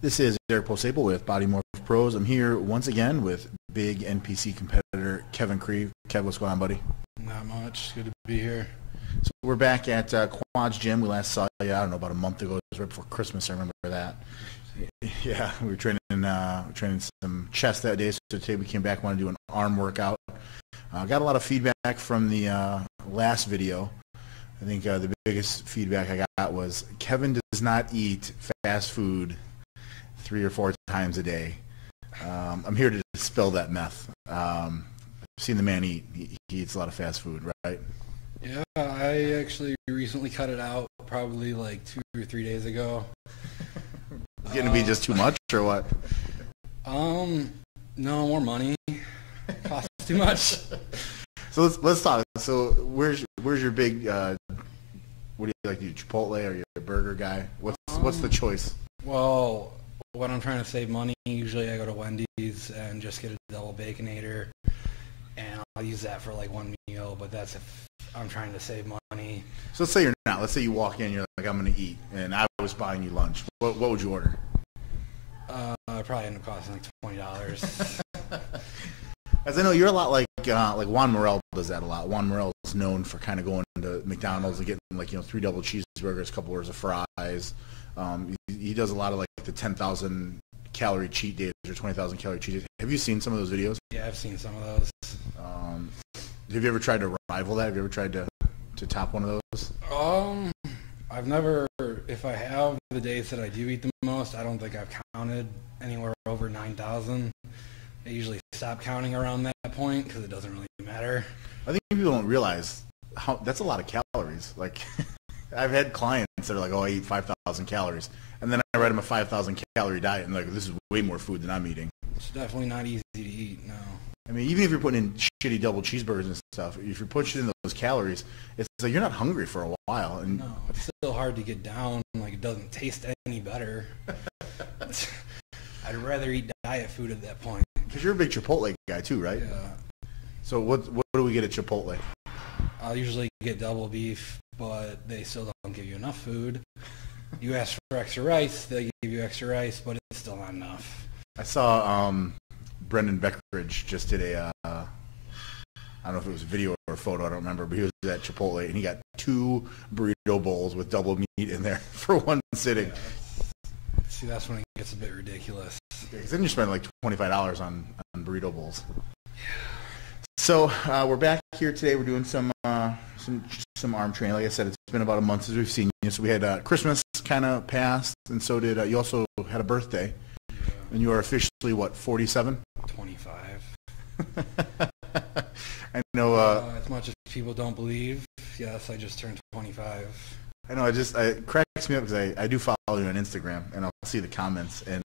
This is Eric Posable with Body Morph Pros. I'm here once again with big NPC competitor Kevin Cree. Kev, what's going on, buddy? Not much. Good to be here. So we're back at Quad's Gym. We last saw you, I don't know, about a month ago. It was right before Christmas. I remember that. Yeah, we were training some chest that day. So today we came back, wanted to do an arm workout. Got a lot of feedback from the last video. I think the biggest feedback I got was Kevin does not eat fast food 3 or 4 times a day. I'm here to dispel that myth. I've seen the man eat. He eats a lot of fast food, right? Yeah, I actually recently cut it out probably like 2 or 3 days ago. It's getting to be just too much or what? No, more money. Costs too much. So let's talk. So where's your big what do you like to do, Chipotle, or you're a burger guy? What's the choice? Well, when I'm trying to save money, usually I go to Wendy's and just get a double baconator, and I'll use that for like one meal, but that's if I'm trying to save money. So let's say you're not. Let's say you walk in, you're like, I'm going to eat, and I was buying you lunch. What would you order? I'd probably end up costing like $20. As I know, you're a lot like Juan Morel does that a lot. Juan Morel is known for kind of going to McDonald's and getting 3 double cheeseburgers, a couple orders of fries. He does a lot of like the 10,000 calorie cheat days or 20,000 calorie cheat days. Have you seen some of those videos? Yeah, I've seen some of those. Have you ever tried to rival that? Have you ever tried to top one of those? I've never. If I have the days that I do eat the most, I don't think I've counted anywhere over 9,000. I usually stop counting around that point because it doesn't really matter. I think people don't realize how that's a lot of calories. Like, I've had clients that are like, "Oh, I eat 5,000 calories," and then I write them a 5,000 calorie diet, and like, this is way more food than I'm eating. It's definitely not easy to eat. No. I mean, even if you're putting in shitty double cheeseburgers and stuff, if you're pushing in those calories, it's like you're not hungry for a while. And no, it's still hard to get down. Like, it doesn't taste any better. I'd rather eat diet food at that point. Because you're a big Chipotle guy too, right? Yeah. So what do we get at Chipotle? I'll usually get double beef, but they still don't give you enough food. You ask for extra rice, they give you extra rice, but it's still not enough. I saw Brendan Beckridge just did a, I don't know if it was a video or a photo, I don't remember, but he was at Chipotle and he got 2 burrito bowls with double meat in there for one sitting. Yeah. See, that's when it gets a bit ridiculous. Because then you're spending like $25 on burrito bowls. So we're back here today. We're doing some arm training. Like I said, it's been about a month since we've seen you. So we had Christmas kind of passed, and so did you. Also had a birthday, and you are officially what, 47? 25. I know. As much as people don't believe, yes, I just turned 25. I know. It cracks me up because I do follow you on Instagram, and I'll see the comments, and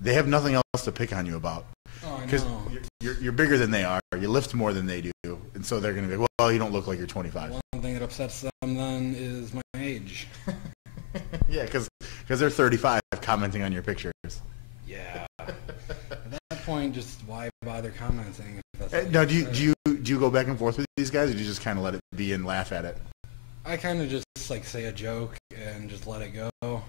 they have nothing else to pick on you about. Oh, I because know. you're bigger than they are. You lift more than they do, and so they're going to be, well, you don't look like you're 25. One thing that upsets them then is my age. Yeah, because they're 35 commenting on your pictures. Yeah. At that point, just why bother commenting? If that's Now, do you go back and forth with these guys, or do you just kind of let it be and laugh at it? I kind of just like say a joke and just let it go.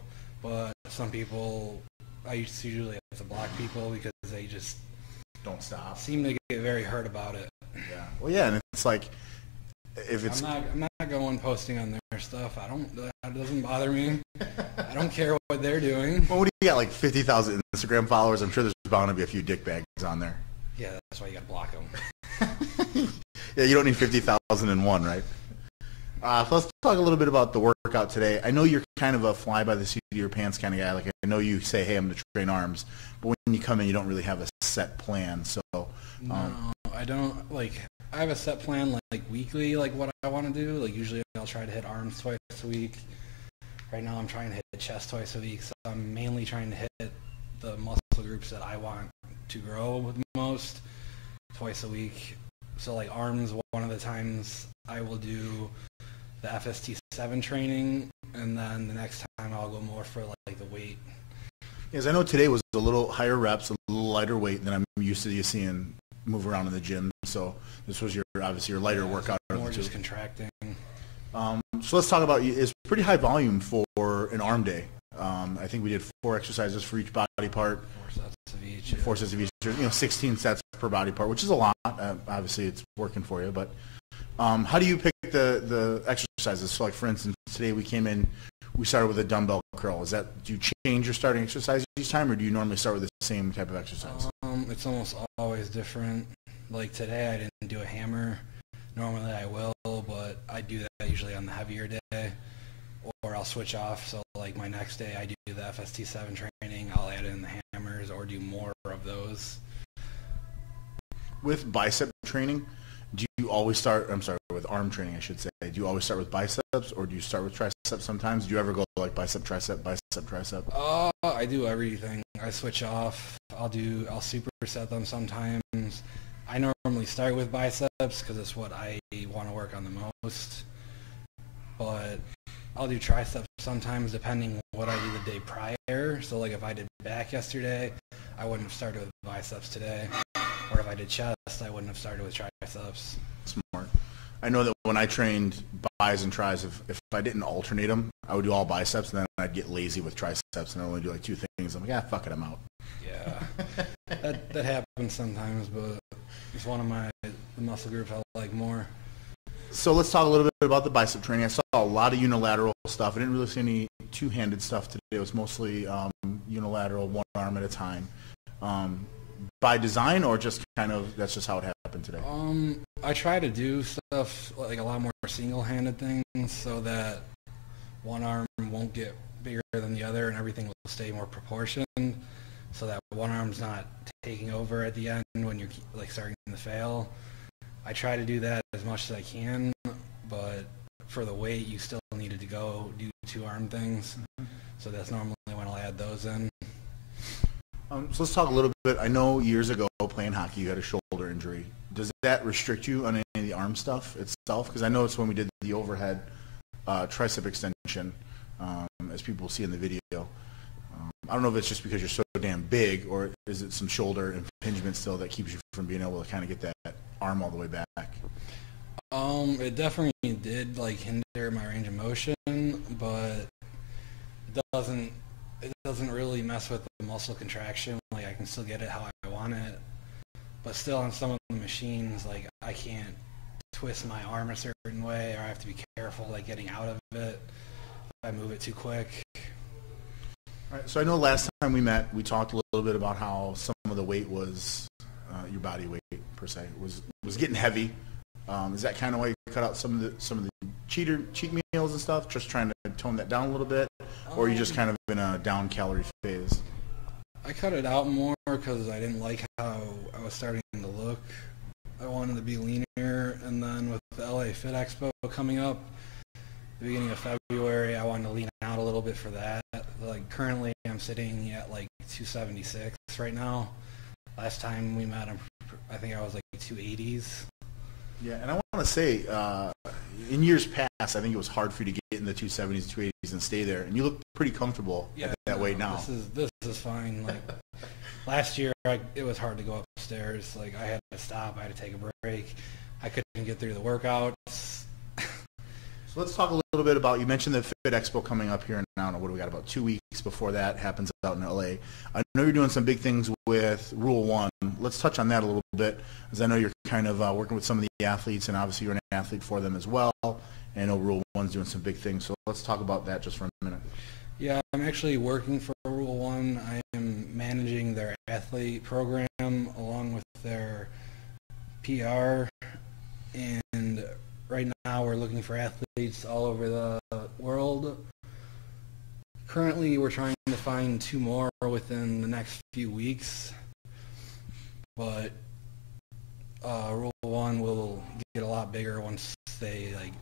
But some people, I usually have to block people because they just don't stop. Seem to get very hurt about it. Yeah. Well, yeah, and it's like if it's. I'm not going posting on their stuff. That doesn't bother me. I don't care what they're doing. Well, what do you got? Like 50,000 Instagram followers. I'm sure there's bound to be a few dickbags on there. Yeah, that's why you gotta block them. Yeah, you don't need 50,001, right? So let's talk a little bit about the workout today. I know you're kind of a fly by the seat of your pants kind of guy. Like, I know you say, hey, I'm going to train arms, but when you come in, you don't really have a set plan. So no, I don't. Like, I have a set plan like weekly, like what I want to do. Like, usually I'll try to hit arms twice a week. Right now I'm trying to hit chest twice a week, so I'm mainly trying to hit the muscle groups that I want to grow with most twice a week. So like arms, one of the times I will do the FST7 training, and then the next time I'll go more for like the weight. Yes, I know today was a little higher reps, a little lighter weight than I'm used to you seeing move around in the gym. So this was obviously your lighter workout. More just contracting. So let's talk about, it's pretty high volume for an arm day. I think we did 4 exercises for each body part. 4 sets of each. 4 sets of each. 16 sets per body part, which is a lot. Obviously, it's working for you. But how do you pick the exercises? So, like for instance, today we came in, we started with a dumbbell curl. Do you change your starting exercise each time, or do you normally start with the same type of exercise? It's almost always different. Like today, I didn't do a hammer. Normally I will, but I do that usually on the heavier day, or I'll switch off. So like my next day, I do the FST7 training. I'll add in the hammers or do more of those. With bicep training, do you always start, with arm training, I should say, do you always start with biceps, or do you start with triceps sometimes? Do you ever go like bicep, tricep? I do everything. I switch off. I'll superset them sometimes. I normally start with biceps because it's what I want to work on the most. But I'll do triceps sometimes depending what I do the day prior. So like if I did back yesterday, I wouldn't have started with biceps today. Or if I did chest, I wouldn't have started with triceps. Smart. I know that when I trained bis and tris, if I didn't alternate them, I would do all biceps, and then I'd get lazy with triceps, and I'd only do like 2 things. I'm like, fuck it, I'm out. Yeah, that happens sometimes, but it's one of the muscle groups I like more. So let's talk a little bit about the bicep training. I saw a lot of unilateral stuff. I didn't really see any two-handed stuff today. It was mostly unilateral, one arm at a time. By design, or just kind of that's just how it happened today? I try to do stuff like a lot more single-handed things so that one arm won't get bigger than the other and everything will stay more proportioned, so that one arm's not taking over at the end when you're like starting to fail. I try to do that as much as I can, but for the weight you still needed to go do 2 arm things. So that's normally when I'll add those in. So let's talk a little bit. I know years ago playing hockey you had a shoulder injury. Does that restrict you on any of the arm stuff itself? Because I know it's when we did the overhead tricep extension, as people see in the video. I don't know if it's just because you're so damn big, or is it some shoulder impingement still that keeps you from being able to kind of get that arm all the way back? It definitely did like hinder my range of motion, but it doesn't really mess with the muscle contraction. Like I can still get it how I want it, but still on some of the machines, like I can't twist my arm a certain way, or I have to be careful like getting out of it if I move it too quick. All right, so I know last time we met, we talked a little bit about how some of the weight was, your body weight per se, was getting heavy. Is that kind of why you cut out some of the cheat meals and stuff, just trying to tone that down a little bit, or are you just kind of in a down calorie phase? I cut it out more because I didn't like how I was starting to look. I wanted to be leaner, and then with the LA Fit Expo coming up, the beginning of February, I wanted to lean out a little bit for that. Like currently, I'm sitting at like 276 right now. Last time we met, I think I was like 280s. Yeah, and I want to say, in years past, I think it was hard for you to get in the 270s, 280s, and stay there. And you look pretty comfortable at that weight now. This is fine. Like last year, it was hard to go upstairs. Like I had to stop. I had to take a break. I couldn't get through the workouts. So let's talk a little bit about, you mentioned the Fit Expo coming up here in, I don't know, what do we got, about 2 weeks before that happens out in LA. I know you're doing some big things with Rule 1. Let's touch on that a little bit, as I know you're kind of working with some of the athletes, and obviously you're an athlete for them as well. And I know Rule 1's doing some big things, so let's talk about that just for a minute. Yeah, I'm actually working for Rule 1. I am managing their athlete program along with their PR, and right now we're looking for athletes all over the world. Currently we're trying to find 2 more within the next few weeks, but Rule 1 will get a lot bigger once they like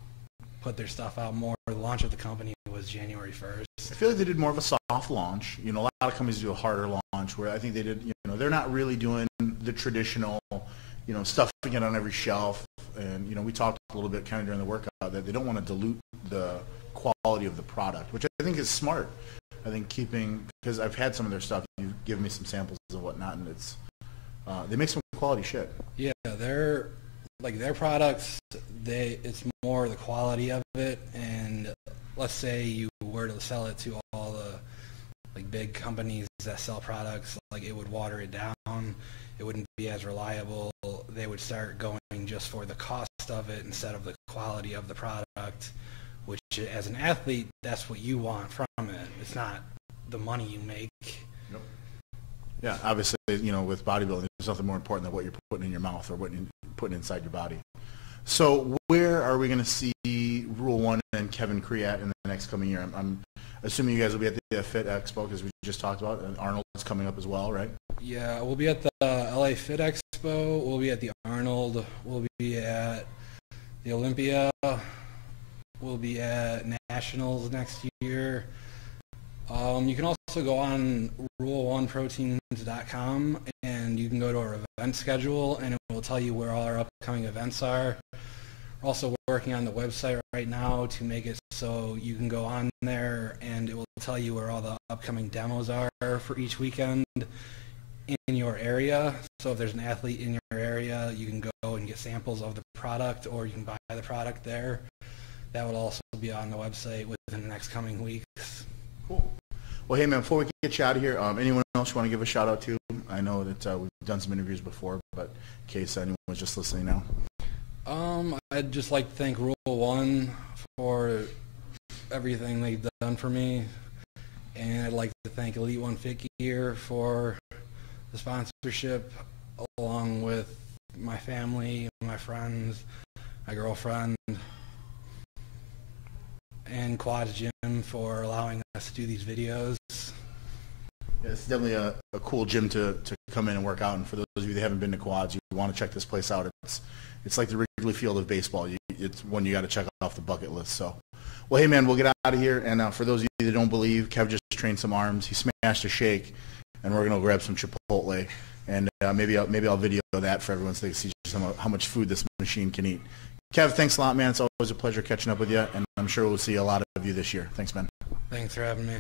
put their stuff out more. The launch of the company was January 1st. I feel like they did more of a soft launch. You know, a lot of companies do a harder launch, where I think they did, you know, they're not really doing the traditional, you know, stuffing it on every shelf. And, you know, we talked a little bit kind of during the workout that they don't want to dilute the quality of the product, which I think is smart. I think because I've had some of their stuff, you give me some samples and whatnot, and it's, they make some quality shit. Yeah, their products, it's more the quality of it. And let's say you were to sell it to all like big companies that sell products, like it would water it down. It wouldn't be as reliable. They would start going just for the cost of it instead of the quality of the product, which as an athlete, that's what you want from it. It's not the money you make. Yep. Yeah, obviously, you know, with bodybuilding, there's nothing more important than what you're putting in your mouth or what you're putting inside your body. So where are we going to see Rule 1 and Kevin Cree at in the next coming year? I'm assuming you guys will be at the Fit Expo, because we just talked about it, and Arnold's coming up as well, right? Yeah, we'll be at the LA Fit Expo. We'll be at the Arnold. We'll be at the Olympia. We'll be at Nationals next year. You can also go on rule1proteins.com and you can go to our event schedule and it will tell you where all our upcoming events are. We're also working on the website right now to make it so you can go on there and it will tell you where all the upcoming demos are for each weekend in your area. So if there's an athlete in your area, you can go and get samples of the product, or you can buy the product there. That will also be on the website within the next coming weeks. Cool. Well, hey, man, before we get you out of here, anyone else you want to give a shout-out to? I know that we've done some interviews before, but in case anyone was just listening now. I'd just like to thank Rule 1 for everything they've done for me. And I'd like to thank Elite One Fit Gear for the sponsorship, along with my family, my friends, my girlfriend, and Quads Gym for allowing us to do these videos. Yeah, it's definitely a cool gym to come in and work out. And for those of you that haven't been to Quads, you want to check this place out. It's like the Wrigley Field of baseball. It's one you got to check off the bucket list. So, well, hey, man, we'll get out of here. And for those of you that don't believe, Kev just trained some arms. He smashed a shake, and we're going to grab some Chipotle. And maybe I'll video that for everyone so they can see just how much food this machine can eat. Kev, thanks a lot, man. It's always a pleasure catching up with you, and I'm sure we'll see a lot of you this year. Thanks, man. Thanks for having me.